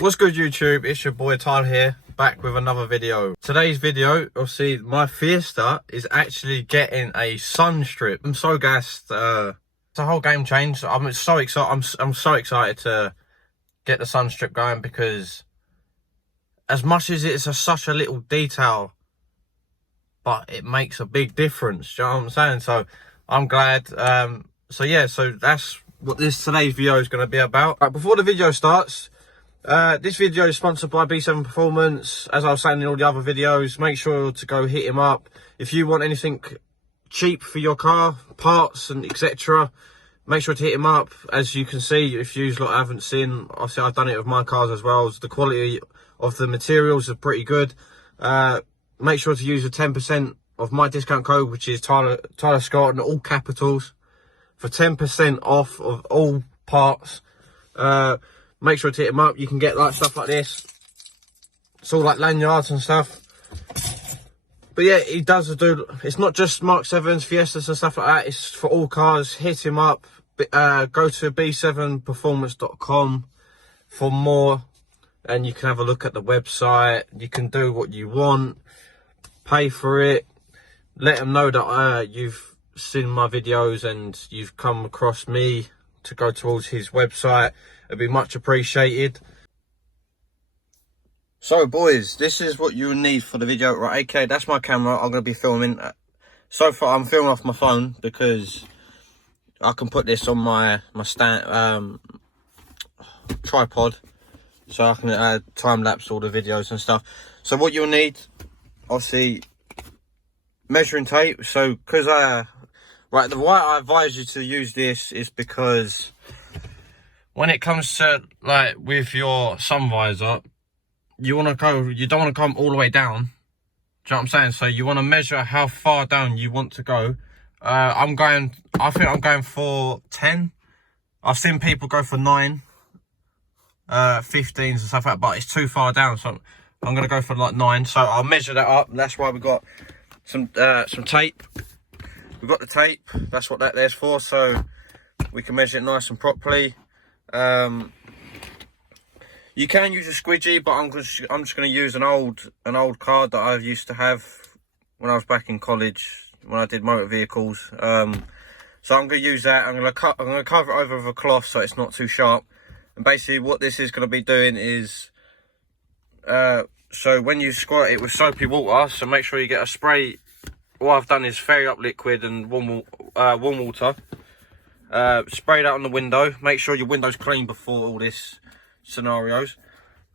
What's good, YouTube? It's your boy Tyler here, back with another video. Today's video, you'll see my Fiesta is actually getting a Sunstrip. I'm so gassed. It's a whole game change. I'm so excited. I'm so excited to get the Sunstrip going, because as much as it's such a little detail, but it makes a big difference. Do you know what I'm saying? So I'm glad. So yeah, so that's what today's video is going to be about. Right, before the video starts, this video is sponsored by B7 Performance. As I was saying in all the other videos, make sure to go hit him up. If you want anything cheap for your car, parts and etc., make sure to hit him up. As you can see, if you lot haven't seen, obviously I've done it with my cars as well. The quality of the materials are pretty good. Make sure to use the 10% of my discount code, which is Tyler Scott, in all capitals, for 10% off of all parts. Make sure to hit him up. You can get like stuff like this. It's all like lanyards and stuff. But yeah, he does do. It's not just Mark 7s, Fiestas and stuff like that. It's for all cars. Hit him up. Go to b7performance.com for more, and you can have a look at the website. You can do what you want. Pay for it. Let him know that you've seen my videos and you've come across me to go towards his website. It'd be much appreciated. So boys, this is what you need for the video. Right, okay, that's my camera. I'm going to be filming. So far I'm filming off my phone because I can put this on my stand tripod, so I can time lapse all the videos and stuff. So what you'll need, obviously, measuring tape. So because right, why I advise you to use this is because when it comes to like with your sun visor, you don't want to come all the way down. Do you know what I'm saying? So you want to measure how far down you want to go. I think I'm going for 10. I've seen people go for 9, 15s and stuff like that, but it's too far down, so I'm going to go for like 9. So I'll measure that up. That's why we got some tape. We've got the tape. That's what there's for, so we can measure it nice and properly. You can use a squidgy, but I'm just going to use an old card that I used to have when I was back in college, when I did motor vehicles. So I'm going to use that. I'm going to cover it over with a cloth so it's not too sharp. And basically what this is going to be doing is, so when you squirt it with soapy water, so make sure you get a spray. What I've done is Fairy Up liquid and warm water. Spray that on the window. Make sure your window's clean before all this scenarios.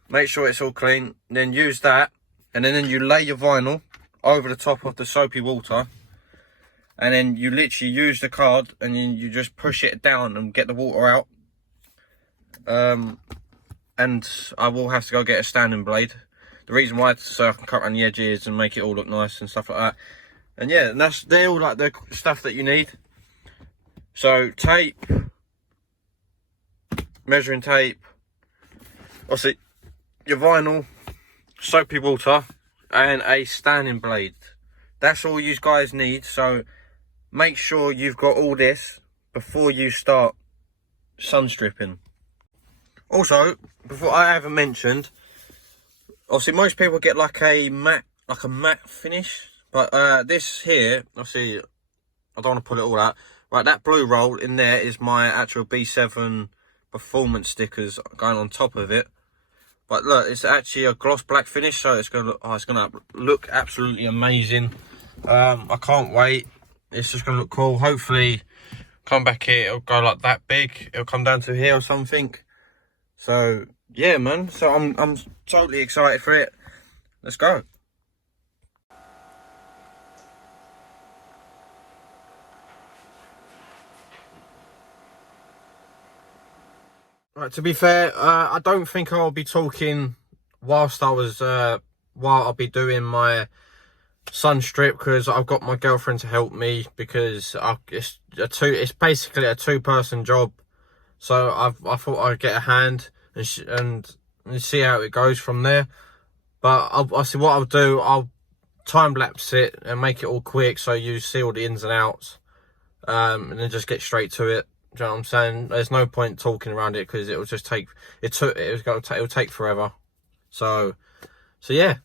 Make sure it's all clean. Then use that, and then you lay your vinyl over the top of the soapy water, and then you literally use the card, and then you just push it down and get the water out. And I will have to go get a standing blade. The reason why is so I can cut around the edges and make it all look nice and stuff like that. And yeah, and they're all like the stuff that you need. So tape, measuring tape, obviously your vinyl, soapy water, and a standing blade. That's all you guys need. So make sure you've got all this before you start sun stripping. Also, before I haven't mentioned, obviously most people get like a matte finish, but this here, obviously I don't want to pull it all out. Right, that blue roll in there is my actual B7 Performance stickers going on top of it. But look, it's actually a gloss black finish, so it's gonna look absolutely amazing. I can't wait. It's just gonna look cool. Hopefully, come back here, it'll go like that big. It'll come down to here or something. So yeah, man. So I'm totally excited for it. Let's go. Right, to be fair, I don't think I'll be talking whilst I'll be doing my Sunstrip, because I've got my girlfriend to help me, because it's basically a 2-person job. So I thought I'd get a hand and see how it goes from there. But I'll see what I'll do. I'll time lapse it and make it all quick so you see all the ins and outs, and then just get straight to it. Do you know what I'm saying? There's no point talking around it because it will just take. It'll take forever. So yeah.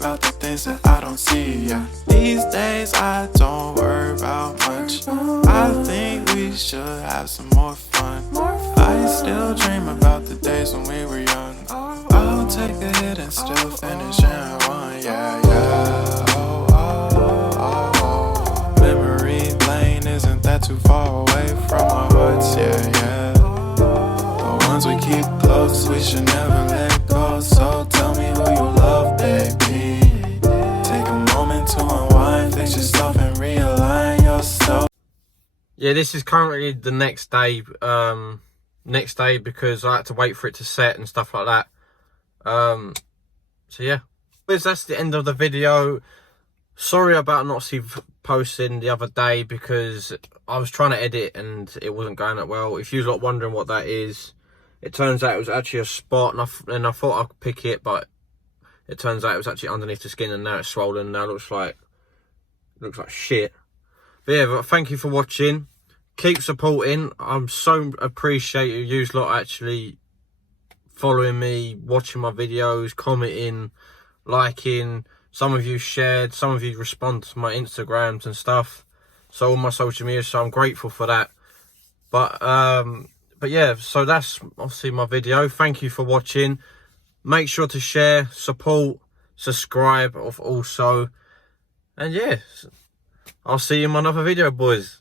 About the things that I don't see, yeah. These days I don't worry about much. I think we should have some more fun. I still dream about the days when we were young. I'll take a hit and still finish in one, yeah, yeah. Oh, oh, oh, oh. Memory lane, isn't that too far away from our hearts, yeah, yeah. The ones we keep close, we should never let go. So tell me who you love, baby. Take a moment to unwind, fix yourself and realign yourself. Yeah, this is currently the next day. Because I had to wait for it to set and stuff like that. So yeah, that's the end of the video. Sorry about not posting the other day because I was trying to edit and it wasn't going that well. If you're not wondering what that is, it turns out it was actually a spot, and I thought I could pick it, but it turns out it was actually underneath the skin, and now it's swollen. Now it looks like shit. But yeah, but thank you for watching. Keep supporting. I'm so appreciate you lot actually following me, watching my videos, commenting, liking. Some of you shared, some of you respond to my Instagrams and stuff. So all my social media, so I'm grateful for that. But yeah, so that's obviously my video. Thank you for watching. Make sure to share, support, subscribe also. And yeah, I'll see you in my other video, boys.